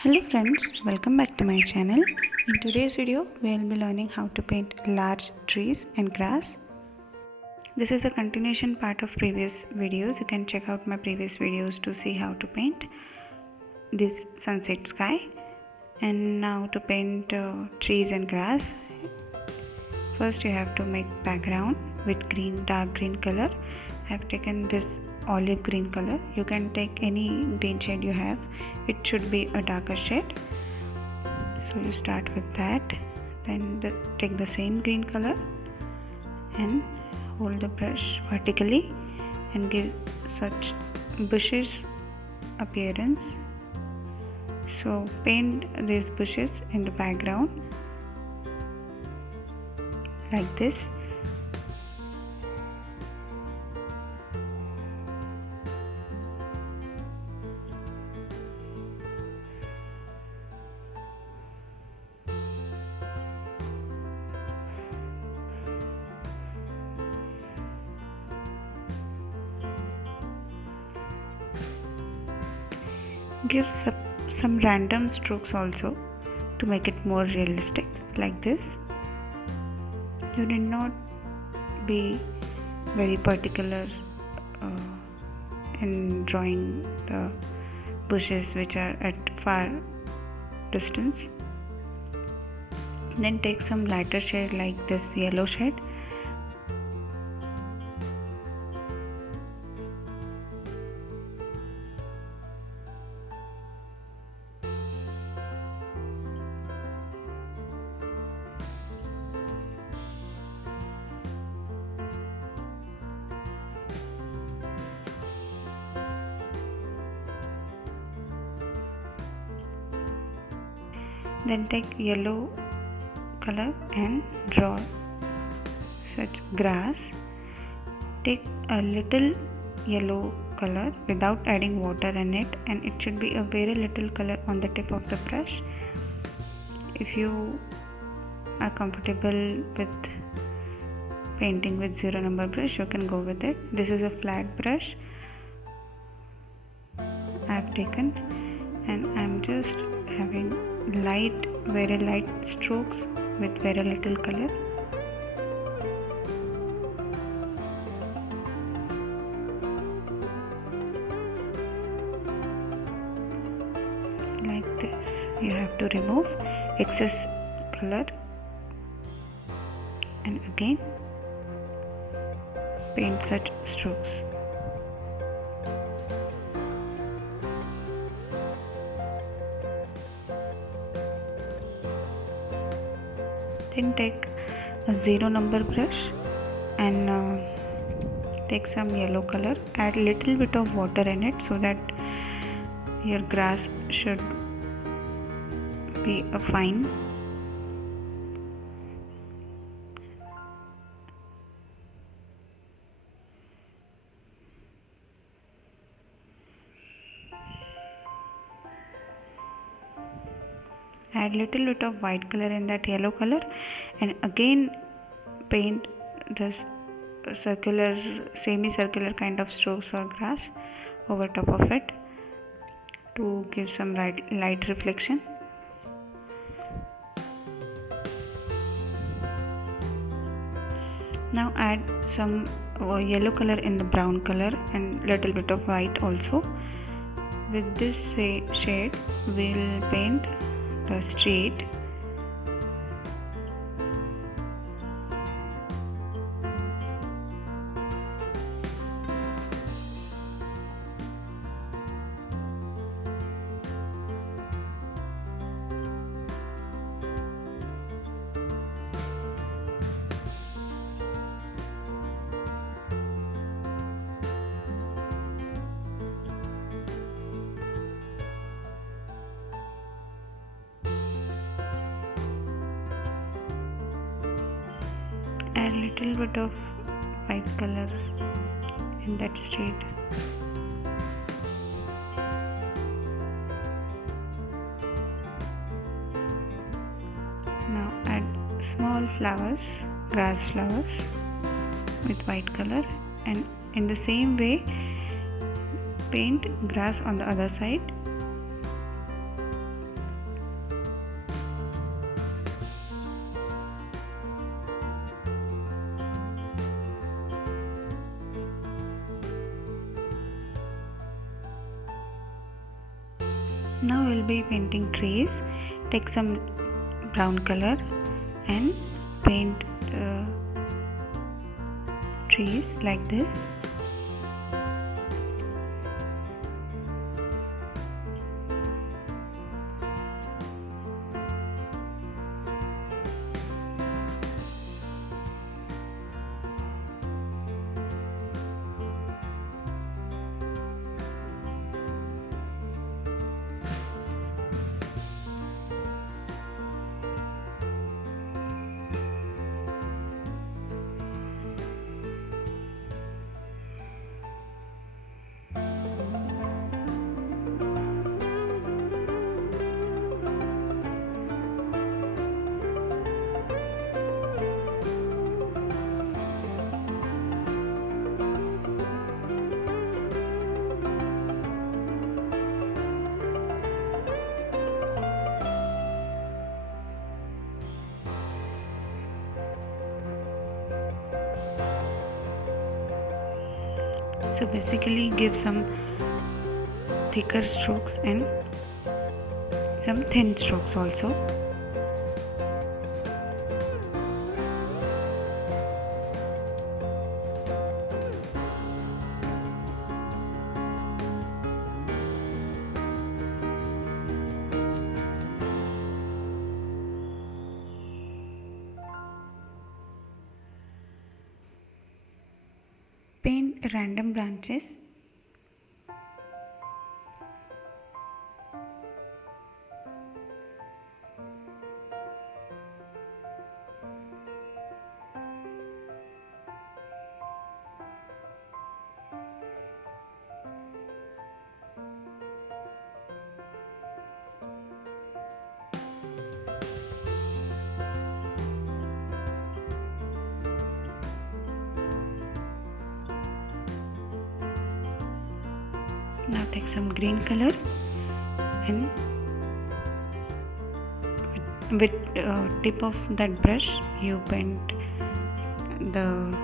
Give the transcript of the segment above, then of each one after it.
Hello friends, welcome back to my channel. In today's video, we will be learning how to paint large trees and grass. This is a continuation part of previous videos. You can check out my previous videos to see how to paint this sunset sky. And now to paint trees and grass. First you have to make background with dark green color. I have taken this olive green color. You can take any green shade you have. It should be a darker shade. So you start with that. Then take the same green color and hold the brush vertically and give such bushes appearance. So paint these bushes in the background like this. Give some random strokes also to make it more realistic, like this. You need not be very particular in drawing the bushes which are at far distance. Then take some lighter shade like this yellow shade. Then take yellow color and draw such grass. Take a little yellow color without adding water in it, and it should be a very little color on the tip of the brush. If you are comfortable with painting with 0 number brush, you can go with it. This is a flat brush I have taken, and I am just having very light strokes with very little color. Like this. You have to remove excess color and again paint such strokes. Then take a 0 number brush and take some yellow color. Add little bit of water in it so that your grass should be a fine. Add little bit of white color in that yellow color, and again paint this semicircular kind of strokes for grass over top of it to give some light reflection. Now add some yellow color in the brown color and little bit of white also. With this shade we'll paint the street. Add little bit of white color in that street. Now add small flowers, grass flowers with white color, and in the same way paint grass on the other side Now we'll be painting trees. Take some brown color and paint trees like this. So basically give some thicker strokes and some thin strokes also. Paint random branches. Now take some green color and with tip of that brush you paint the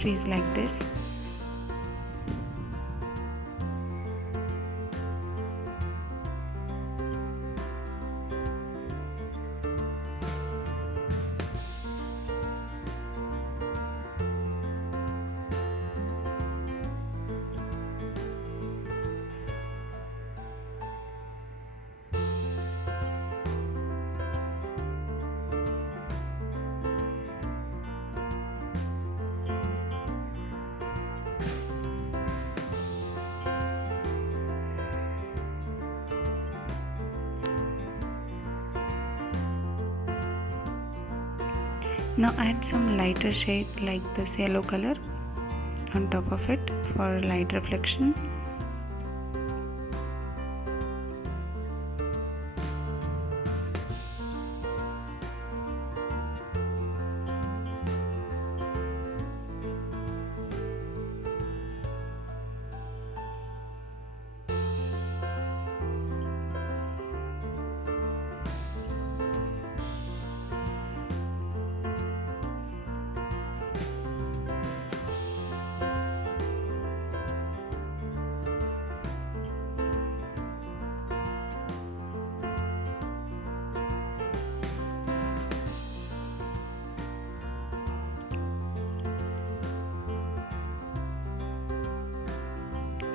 trees like this. Now add some lighter shade like this yellow color on top of it for light reflection.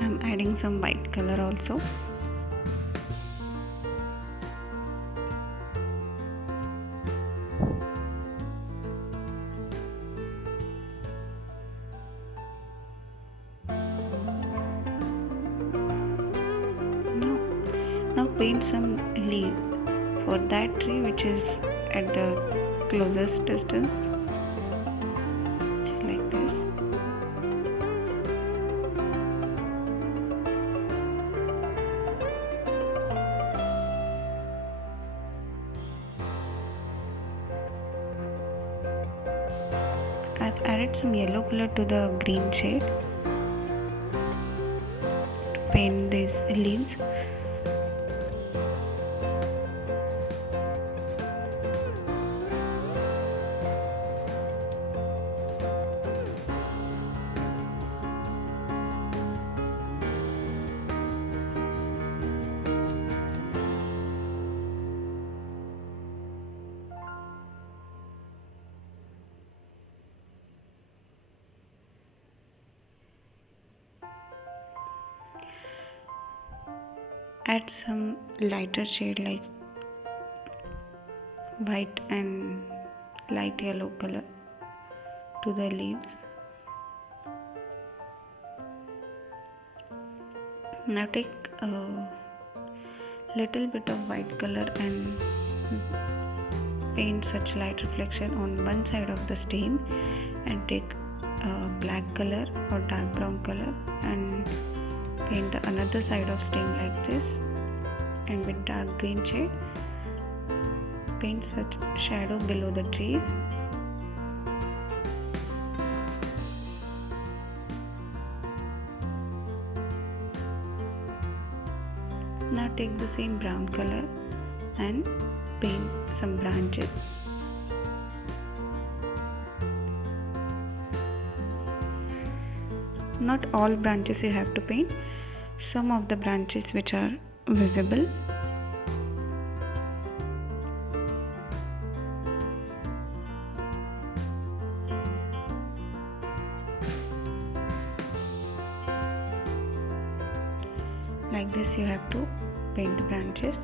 I'm adding some white color also. Now paint some leaves for that tree which is at the closest distance, like this. I've added some yellow color to the green shade to paint these leaves. add some lighter shade like white and light yellow color to the leaves. Now take a little bit of white color and paint such light reflection on one side of the stem, and take black color or dark brown color and paint the another side of stem like this, and with dark green shade paint such shadow below the trees. Now take the same brown color and paint some branches. Not all branches you have to paint, some of the branches which are visible. Like this you have to paint the branches.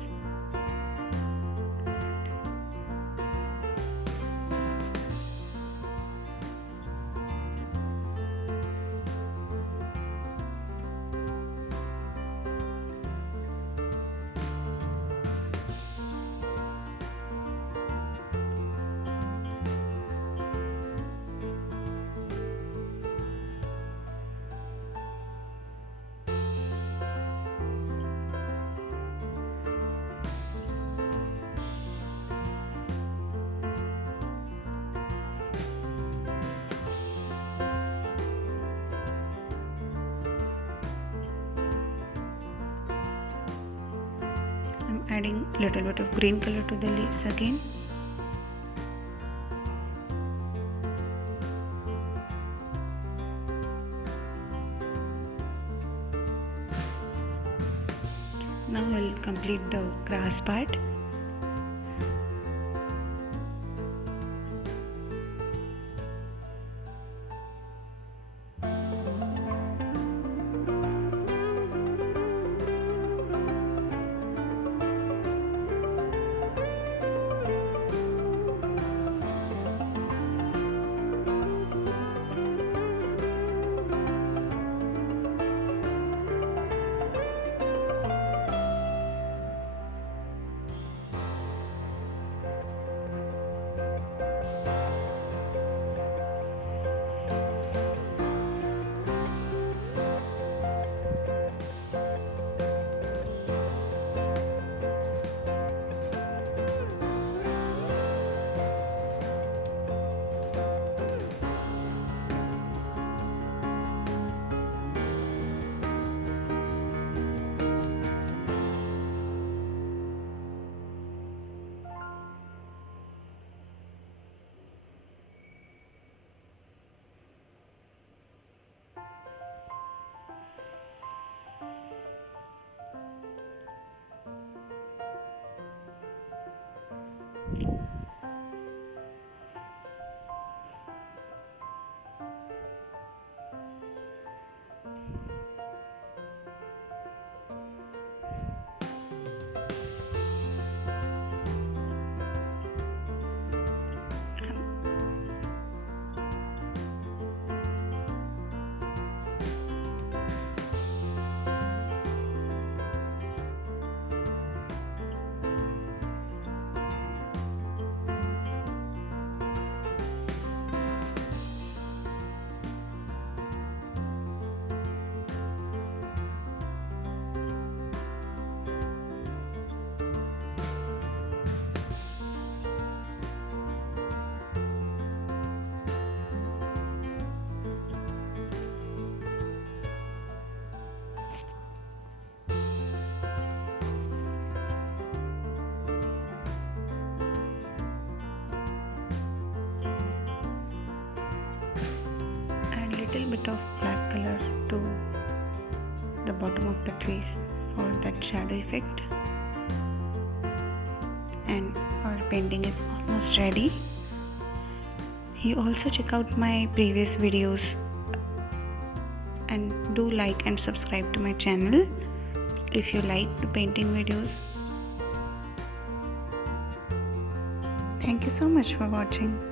I'm adding little bit of green color to the leaves again. Now we'll complete the grass part. Little bit of black color to the bottom of the trees for that shadow effect, and our painting is almost ready. You also check out my previous videos and do like and subscribe to my channel. if you like the painting videos. Thank you so much for watching.